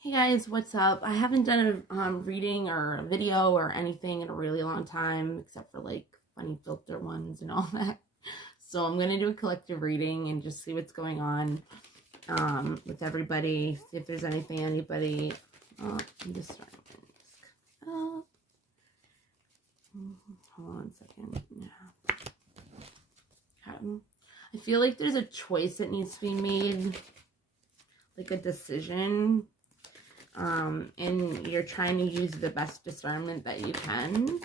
Hey guys, what's up? I haven't done a reading or a video or anything in a really long time, except for like funny filter ones and all that. So I'm gonna do a collective reading and just see what's going on with everybody. See if there's anybody. I'm just starting. Oh, hold on a second. Yeah. I feel like there's a choice that needs to be made, like a decision. And you're trying to use the best discernment that you can.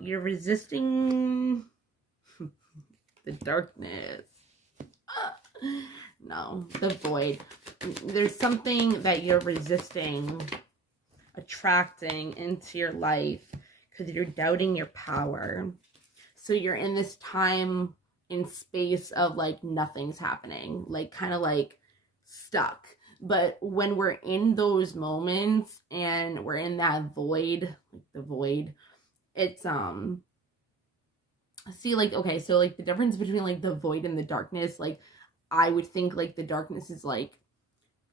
You're resisting the darkness. No, the void. There's something that you're resisting attracting into your life because you're doubting your power. So you're in this time in space of like nothing's happening, like kind of like stuck. But when we're in those moments and we're in that void, like the void, it's see, like, okay, so like the difference between like the void and the darkness, like I would think like the darkness is like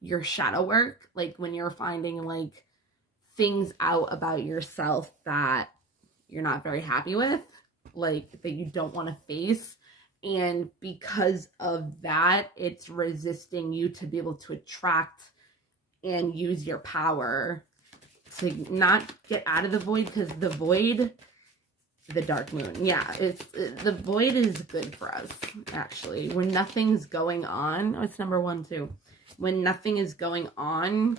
your shadow work, like when you're finding like things out about yourself that you're not very happy with, like that you don't want to face. And because of that, it's resisting you to be able to attract and use your power to not get out of the void, because the void, the dark moon, yeah, the void is good for us, actually. When nothing's going on, it's number one too. When nothing is going on,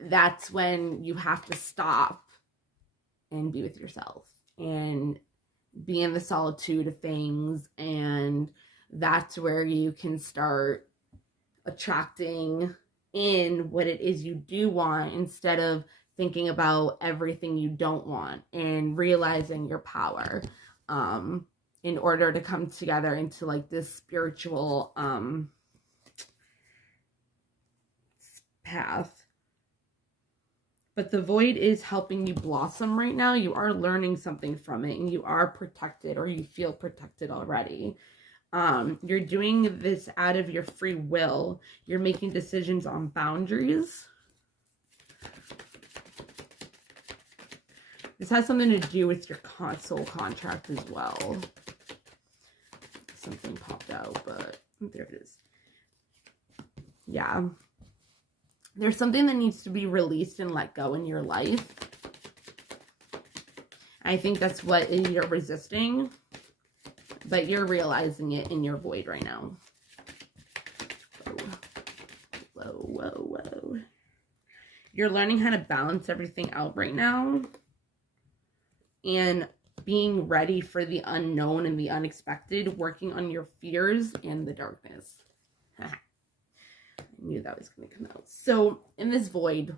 that's when you have to stop and be with yourself and be in the solitude of things, and that's where you can start attracting in what it is you do want, instead of thinking about everything you don't want, and realizing your power in order to come together into like this spiritual path. But the void is helping you blossom right now. You are learning something from it, and you are protected, or you feel protected already. You're doing this out of your free will. You're making decisions on boundaries. This has something to do with your soul contract as well. Something popped out, but there it is. Yeah. There's something that needs to be released and let go in your life. I think that's what you're resisting, but you're realizing it in your void right now. Whoa. You're learning how to balance everything out right now and being ready for the unknown and the unexpected, working on your fears and the darkness. I knew that was going to come out. So in this void,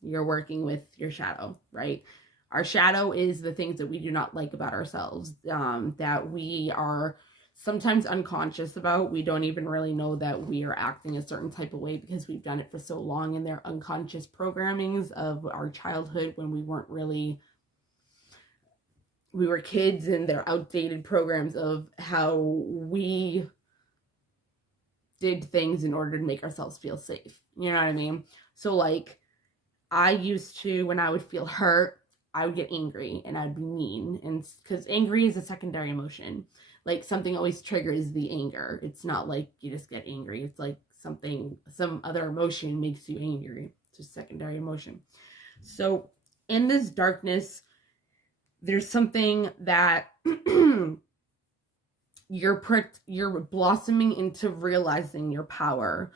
you're working with your shadow, right? Our shadow is the things that we do not like about ourselves, that we are sometimes unconscious about. We don't even really know that we are acting a certain type of way because we've done it for so long, and they're unconscious programmings of our childhood when we weren't really, we were kids, and they're outdated programs of how we did things in order to make ourselves feel safe. You know what I mean? So like, I used to, when I would feel hurt, I would get angry and I'd be mean. And because angry is a secondary emotion, like something always triggers the anger. It's not like you just get angry. It's like something, some other emotion makes you angry. It's a secondary emotion. So in this darkness, there's something that you're blossoming into realizing your power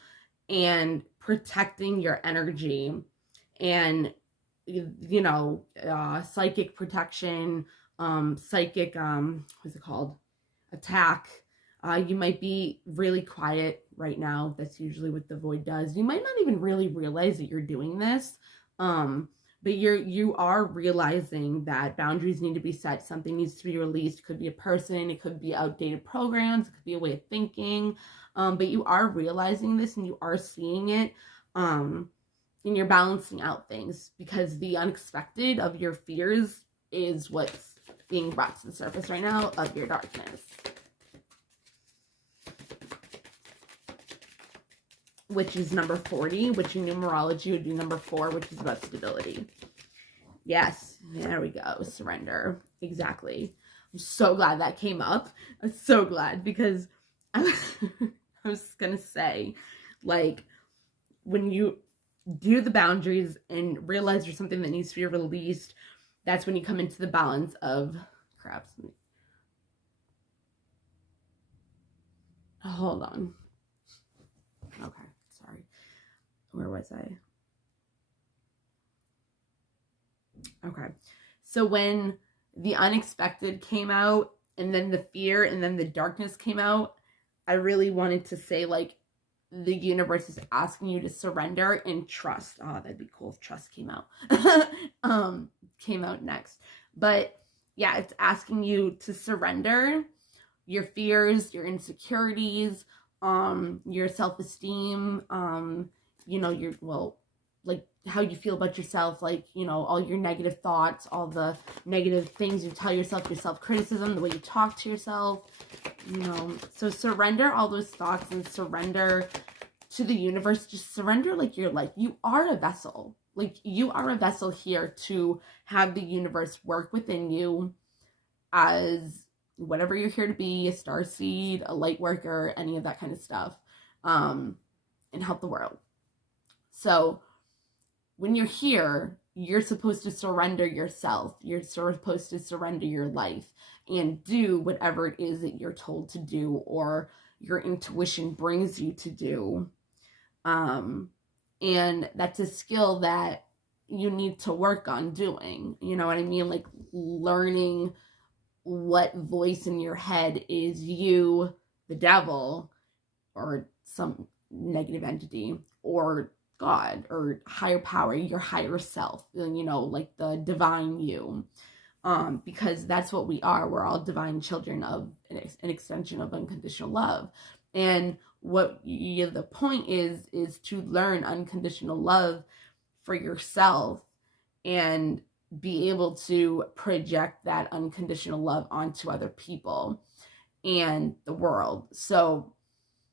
and protecting your energy, and psychic protection, psychic what's it called, attack. You might be really quiet right now. That's usually what the void does. You might not even really realize that you're doing this, but you are realizing that boundaries need to be set. Something needs to be released. It could be a person, it could be outdated programs, it could be a way of thinking, but you are realizing this and you are seeing it, and you're balancing out things, because the unexpected of your fears is what's being brought to the surface right now of your darkness. which is number 40, which in numerology would be number 4, which is about stability. Yes, there we go. Surrender. Exactly. I'm so glad that came up. I'm so glad, because I was going to say, like, when you do the boundaries and realize there's something that needs to be released, that's when you come into the balance of, crap. Hold on. Okay, sorry. Where was I? Okay. So when the unexpected came out, and then the fear, and then the darkness came out, I really wanted to say, like, the universe is asking you to surrender and trust. Oh, that'd be cool if trust came out. Came out next. But yeah, it's asking you to surrender your fears, your insecurities, your self-esteem, like how you feel about yourself, like, all your negative thoughts, all the negative things you tell yourself, your self-criticism, the way you talk to yourself, so surrender all those thoughts and surrender to the universe. Just surrender, like, your life. You are a vessel. Like, you are a vessel here to have the universe work within you as whatever you're here to be, a starseed, a light worker, any of that kind of stuff, and help the world. So when you're here, you're supposed to surrender yourself. You're supposed to surrender your life and do whatever it is that you're told to do, or your intuition brings you to do. And that's a skill that you need to work on doing. You know what I mean? Like, learning what voice in your head is you, the devil, or some negative entity, or God, or higher power, your higher self, like the divine you. Because that's what we are. We're all divine children of an extension of unconditional love. And the point is to learn unconditional love for yourself and be able to project that unconditional love onto other people and the world. So,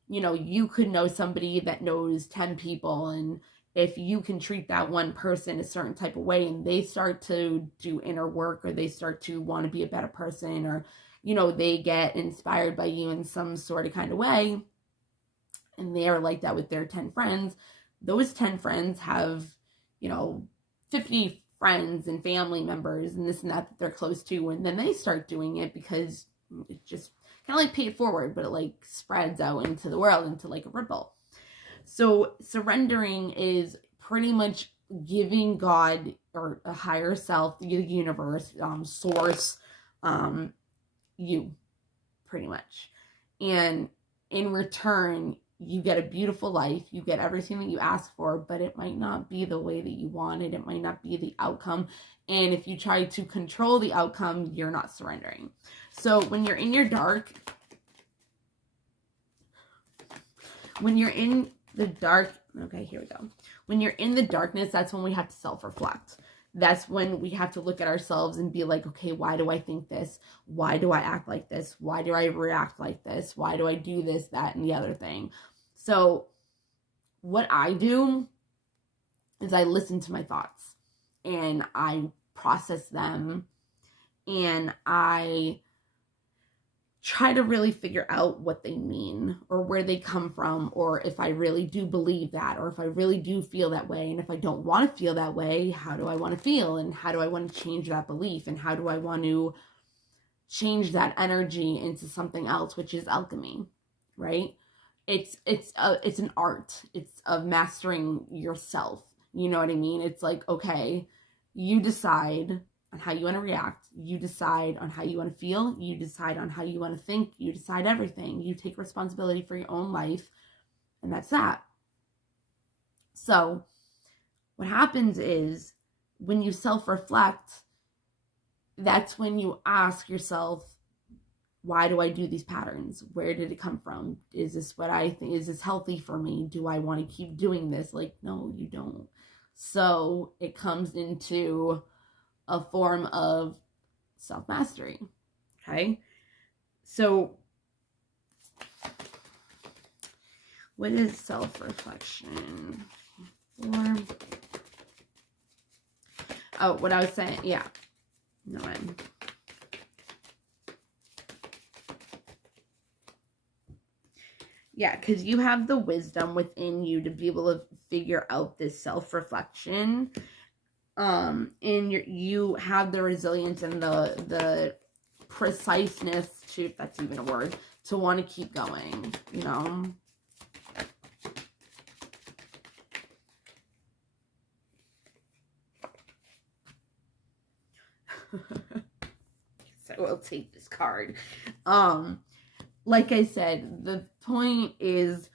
you could know somebody that knows 10 people, and if you can treat that one person a certain type of way, and they start to do inner work, or they start to want to be a better person, or, they get inspired by you in some sort of kind of way, and they are like that with their 10 friends, those 10 friends have, 50 friends and family members and this and that they're close to, and then they start doing it because it just kind of like pay it forward, but it like spreads out into the world, into like a ripple. So surrendering is pretty much giving God, or a higher self, the universe, source, you, pretty much. And in return, you get a beautiful life, you get everything that you ask for, but it might not be the way that you wanted. It might not be the outcome. And if you try to control the outcome, you're not surrendering. So when you're in your dark, when you're in the dark, okay, here we go. When you're in the darkness, that's when we have to self-reflect. That's when we have to look at ourselves and be like, okay, why do I think this? Why do I act like this? Why do I react like this? Why do I do this, that, and the other thing? So what I do is I listen to my thoughts and I process them, and I try to really figure out what they mean, or where they come from, or if I really do believe that, or if I really do feel that way. And if I don't want to feel that way, how do I want to feel? And how do I want to change that belief? And how do I want to change that energy into something else, which is alchemy, right? It's an art. It's of mastering yourself. You know what I mean? It's like, okay, you decide on how you want to react. You decide on how you want to feel. You decide on how you want to think. You decide everything. You take responsibility for your own life, and that's that. So what happens is, when you self-reflect, that's when you ask yourself, why do I do these patterns? Where did it come from? Is this what I think? Is this healthy for me? Do I want to keep doing this? Like, no, you don't. So it comes into a form of self-mastery. Okay. So What is self-reflection? Or, oh, what I was saying, yeah. No, yeah, because you have the wisdom within you to be able to figure out this self-reflection. And you have the resilience and the preciseness, to, if that's even a word, to want to keep going, you know? So I'll take this card. Like I said, the point is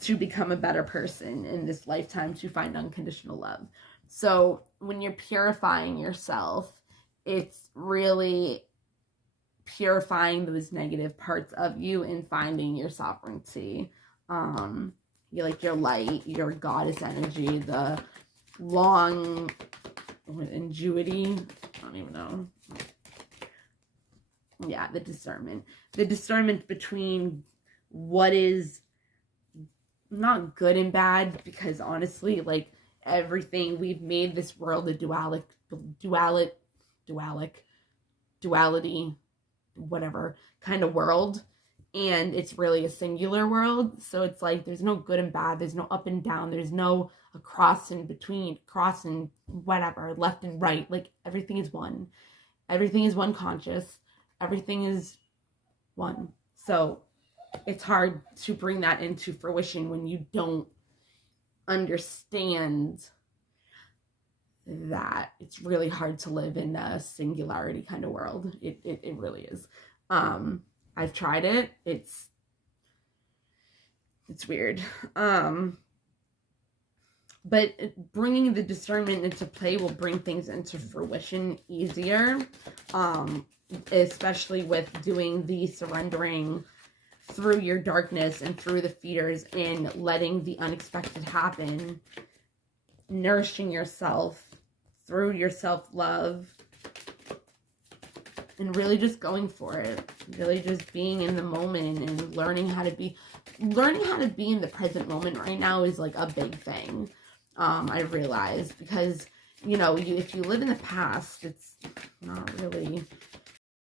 to become a better person in this lifetime, to find unconditional love. So when you're purifying yourself, it's really purifying those negative parts of you and finding your sovereignty. You like your light, your goddess energy, the long ingenuity. I don't even know. Yeah, the discernment between what is not good and bad, because honestly, like, everything, we've made this world a duality, whatever kind of world, and it's really a singular world. So it's like there's no good and bad, there's no up and down, there's no a cross in between, cross and whatever, left and right. Like, everything is one conscious, everything is one. So it's hard to bring that into fruition when you don't understand that. It's really hard to live in a singularity kind of world. It really is. I've tried it. It's weird. But bringing the discernment into play will bring things into fruition easier. Especially with doing the surrendering through your darkness and through the fears, and letting the unexpected happen, nourishing yourself through your self-love, and really just going for it, really just being in the moment and learning how to be in the present moment right now is like a big thing. I realize, because, you know, if you live in the past, it's not really